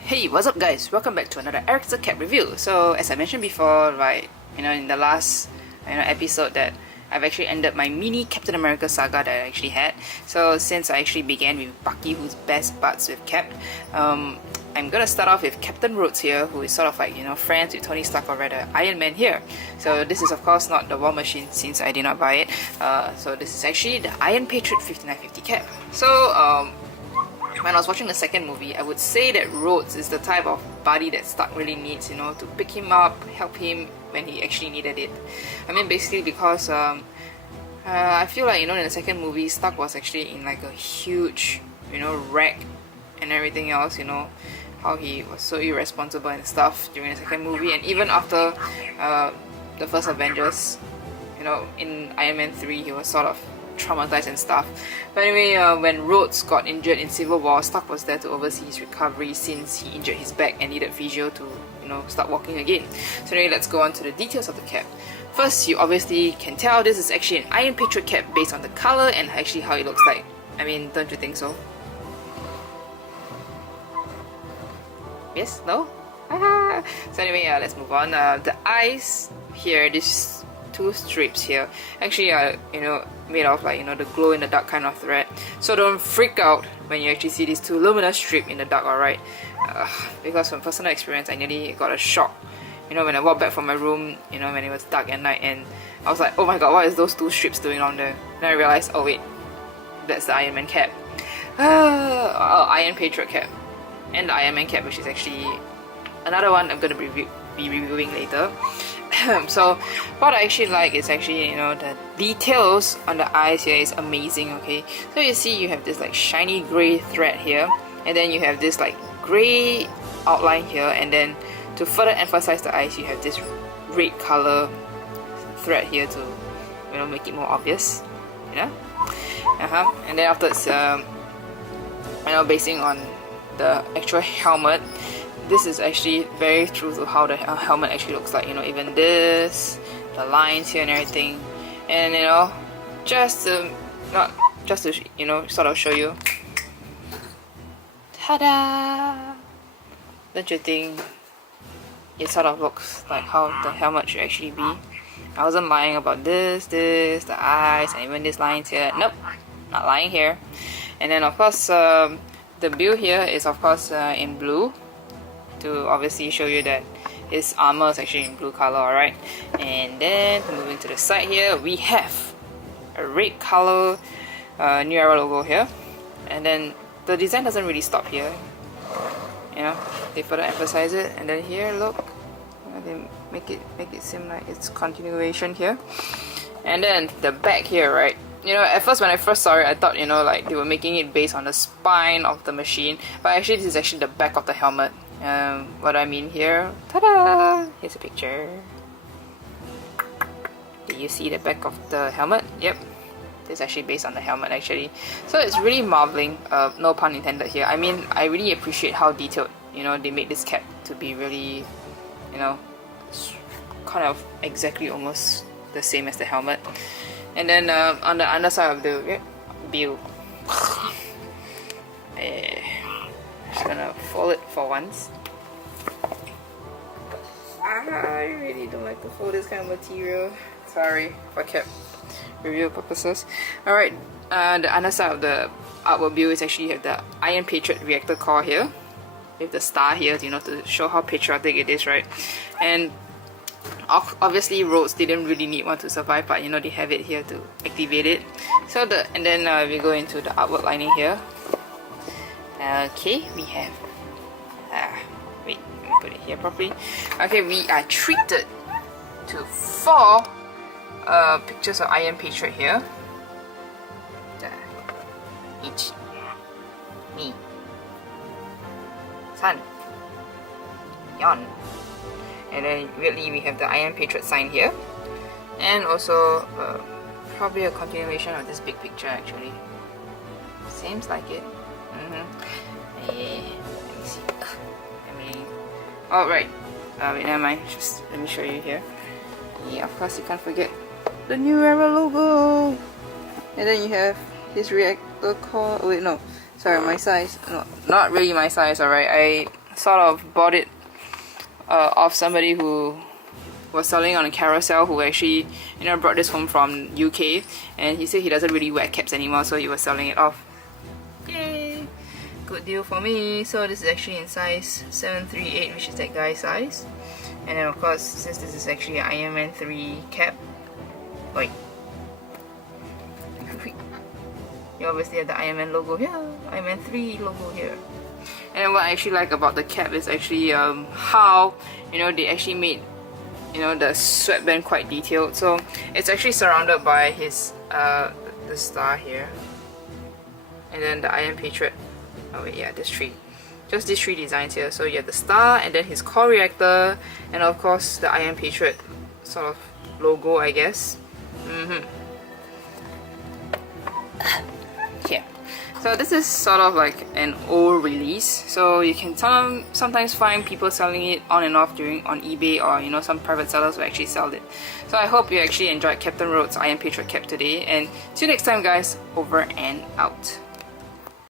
Hey, what's up guys? Welcome back to another character cap review. So as I mentioned before, right, in the last episode that I've actually ended my mini Captain America saga that I actually had. So since I actually began with Bucky, who's best buds with Cap, I'm gonna start off with Captain Rhodes here, who is sort of like, friends with Tony Stark, or rather Iron Man here. So this is of course not the War Machine since I did not buy it. So this is actually the Iron Patriot 59fifty cap. So when I was watching the second movie, I would say that Rhodes is the type of buddy that Stark really needs, to pick him up, help him when he actually needed it. I mean, basically because I feel like, in the second movie, Stark was actually in like a huge, wreck and everything else, how he was so irresponsible and stuff during the second movie, and even after the first Avengers, in Iron Man 3, he was sort of traumatized and stuff. But anyway, when Rhodes got injured in Civil War, Stark was there to oversee his recovery since he injured his back and needed physio to, start walking again. So anyway, let's go on to the details of the cap. First, you obviously can tell this is actually an Iron Patriot cap based on the color and actually how it looks like. I mean, don't you think so? Yes? No? So anyway, let's move on. The eyes here, these two strips here, actually are, made of like, the glow in the dark kind of thread. So don't freak out when you actually see these two luminous strips in the dark, alright? Because from personal experience, I nearly got a shock. When I walked back from my room, when it was dark at night, and I was like, oh my god, what is those two strips doing on there? Then I realized, oh wait, that's the Iron Man cap. Iron Patriot cap. And the Iron Man cap, which is actually another one I'm going to be reviewing later. So what I actually like is actually, the details on the eyes here is amazing, okay? So you see you have this like shiny grey thread here, and then you have this like grey outline here, and then to further emphasize the eyes, you have this red color thread here to, make it more obvious, And then afterwards, basing on the actual helmet, this is actually very true to how the helmet actually looks like, even this, the lines here and everything, and just to sort of show you, ta-da! Don't you think it sort of looks like how the helmet should actually be? I wasn't lying about this, the eyes, and even these lines here. Nope, not lying here. And then of course, the build here is of course in blue, to obviously show you that his armor is actually in blue color, alright? And then moving to the side here, we have a red color New Era logo here, and then the design doesn't really stop here. They further emphasize it, and then here, look, they make it seem like it's continuation here. And then the back here, right? At first when I first saw it, I thought, like they were making it based on the spine of the machine, but actually this is actually the back of the helmet. What I mean here, ta-da! Here's a picture. Do you see the back of the helmet? Yep, it's actually based on the helmet actually. So it's really marveling, no pun intended here. I mean, I really appreciate how detailed, they made this cap to be really, kind of exactly almost the same as the helmet. And then on the underside of the build, just gonna fold it for once. I really don't like to fold this kind of material. Sorry for cap review purposes. Alright, the underside of the artwork build is actually have the Iron Patriot reactor core here, with the star here, to show how patriotic it is, right? And obviously Rhodes didn't really need one to survive, but they have it here to activate it. So and then we go into the artwork lining here. Okay, we have wait, let me put it here properly. Okay, we are treated to 4 pictures of Iron Patriot here. Each me, Sun, Yon, and then weirdly we have the Iron Patriot sign here, and also probably a continuation of this big picture actually. Seems like it. Let me see. Alright. Wait, never mind. Just let me show you here. Yeah, of course you can't forget the New Era logo. And then you have his reactor core. Oh, wait, no. Sorry, my size. No, not really my size, alright. I sort of bought it off somebody who was selling on a carousel, who actually, you know, brought this home from UK, and he said he doesn't really wear caps anymore, so he was selling it off. Yay! Good deal for me. So this is actually in size 738, which is that guy's size. And then of course, since this is actually an Iron Man 3 cap, like, you obviously have the Iron Man logo here, Iron Man 3 logo here. And what I actually like about the cap is actually how, you know, they actually made, you know, the sweatband quite detailed. So it's actually surrounded by his the star here, and then the Iron Patriot. Oh wait, yeah, this three. Just these three designs here. So you have the star, and then his core reactor, and of course the Iron Patriot sort of logo, I guess. Here. So this is sort of like an old release, so you can sometimes find people selling it on and off on eBay, or you know, some private sellers will actually sell it. So I hope you actually enjoyed Captain Rhodes' Iron Patriot cap today, and see you next time guys, over and out.